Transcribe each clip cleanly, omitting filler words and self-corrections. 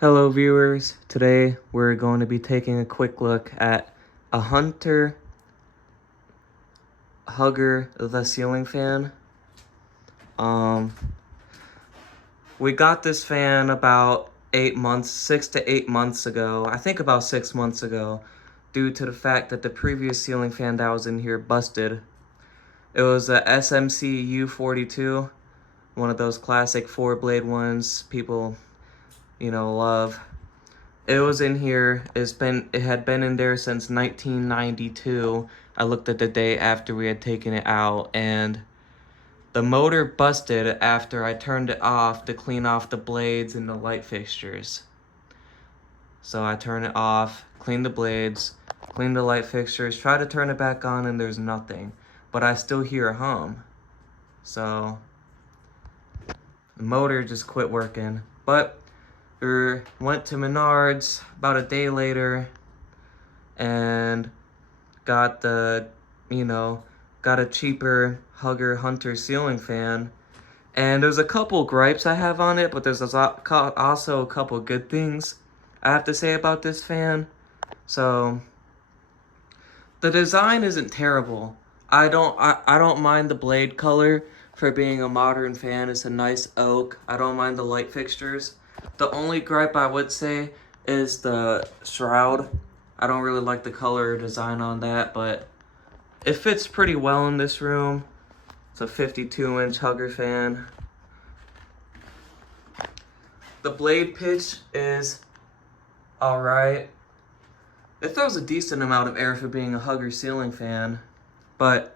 Hello viewers, today we're going to be taking a quick look at a Hunter Hugger the ceiling fan. We got this fan about 6 to 8 months ago. I think about 6 months ago, due to the fact that the previous ceiling fan that was in here busted. It was a SMC U42, one of those classic 4-blade ones people, love. It was in here. It had been in there since 1992. I looked at the day after we had taken it out, and the motor busted after I turned it off to clean off the blades and the light fixtures. So I turned it off, cleaned the blades, cleaned the light fixtures, tried to turn it back on, and there's nothing. But I still hear a hum. So the motor just quit working. But we went to Menards about a day later and got a cheaper Hunter ceiling fan. And there's a couple gripes I have on it, but there's also a couple good things I have to say about this fan. So the design isn't terrible. I don't mind the blade color for being a modern fan. It's a nice oak. I don't mind the light fixtures. The only gripe I would say is the shroud. I don't really like the color or design on that, but it fits pretty well in this room. It's a 52-inch Hugger fan. The blade pitch is alright. It throws a decent amount of air for being a Hugger ceiling fan, but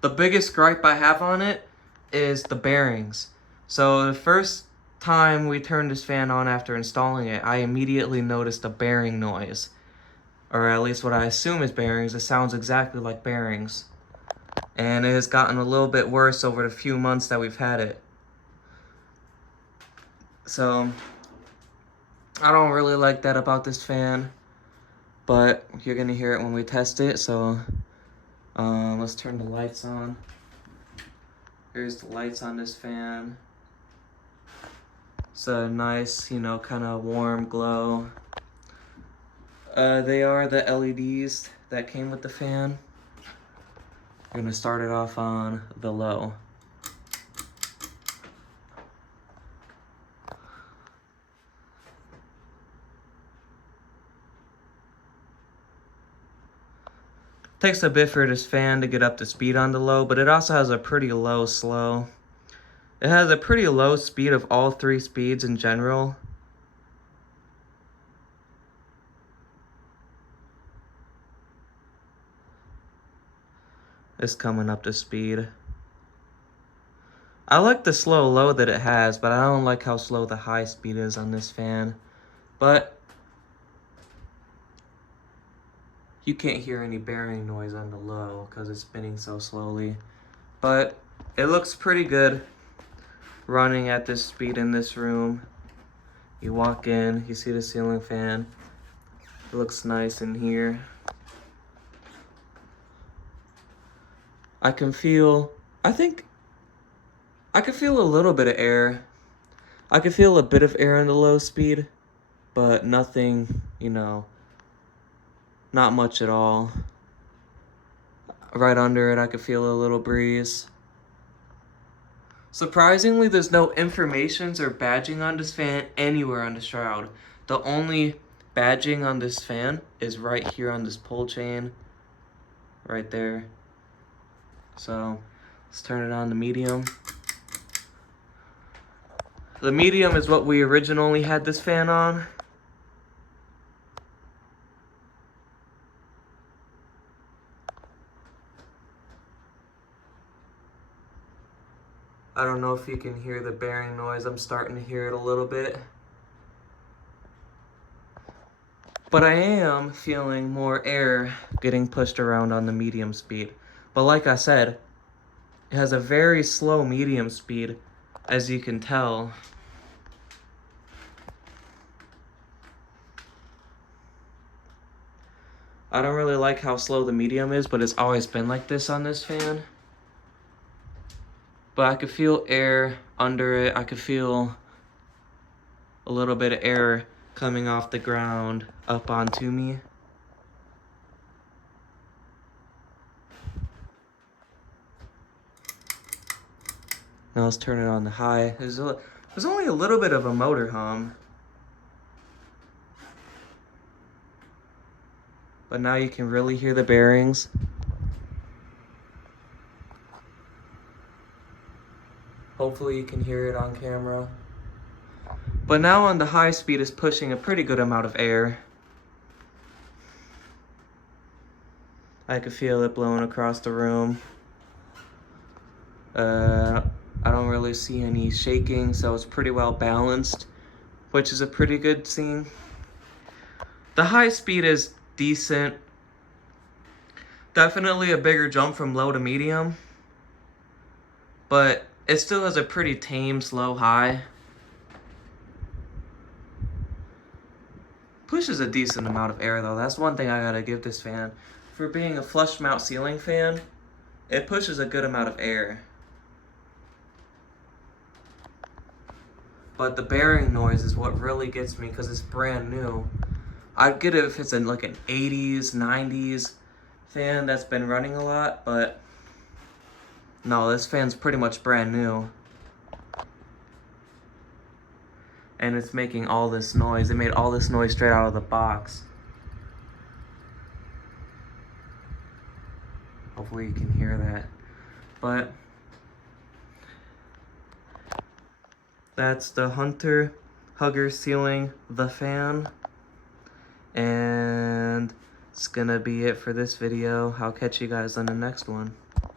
the biggest gripe I have on it is the bearings. So the first time we turned this fan on after installing it, I immediately noticed a bearing noise, or at least what I assume is bearings. It sounds exactly like bearings, and it has gotten a little bit worse over the few months that we've had it. So I don't really like that about this fan, but you're gonna hear it when we test it. So let's turn the lights on. Here's the lights on this fan. It's a nice, kind of warm glow. They are the LEDs that came with the fan. I'm gonna start it off on the low. Takes a bit for this fan to get up to speed on the low, but it also has a pretty low slow. It has a pretty low speed of all 3 speeds in general. It's coming up to speed. I like the slow low that it has, but I don't like how slow the high speed is on this fan. But you can't hear any bearing noise on the low because it's spinning so slowly. But it looks pretty good running at this speed in this room. You walk in, you see the ceiling fan. It looks nice in here. I can feel a little bit of air. I can feel a bit of air in the low speed, but nothing, not much at all. Right under it, I could feel a little breeze. Surprisingly, there's no informations or badging on this fan anywhere on the shroud. The only badging on this fan is right here on this pull chain, right there. So let's turn it on to medium. The medium is what we originally had this fan on. I don't know if you can hear the bearing noise. I'm starting to hear it a little bit. But I am feeling more air getting pushed around on the medium speed. But like I said, it has a very slow medium speed, as you can tell. I don't really like how slow the medium is, but it's always been like this on this fan. But I could feel air under it. I could feel a little bit of air coming off the ground up onto me. Now let's turn it on to high. There's only a little bit of a motor hum. But now you can really hear the bearings. Hopefully you can hear it on camera. But now on the high speed is pushing a pretty good amount of air. I could feel it blowing across the room. I don't really see any shaking, so it's pretty well balanced, which is a pretty good scene. The high speed is decent. Definitely a bigger jump from low to medium, but it still has a pretty tame slow high. Pushes a decent amount of air though. That's one thing I gotta give this fan. For being a flush mount ceiling fan, it pushes a good amount of air. But the bearing noise is what really gets me because it's brand new. I'd get it if it's in like an 80s, 90s fan that's been running a lot, but no, this fan's pretty much brand new. And it's making all this noise. It made all this noise straight out of the box. Hopefully you can hear that. But that's the Hunter Hugger Ceiling the Fan. And it's gonna be it for this video. I'll catch you guys on the next one.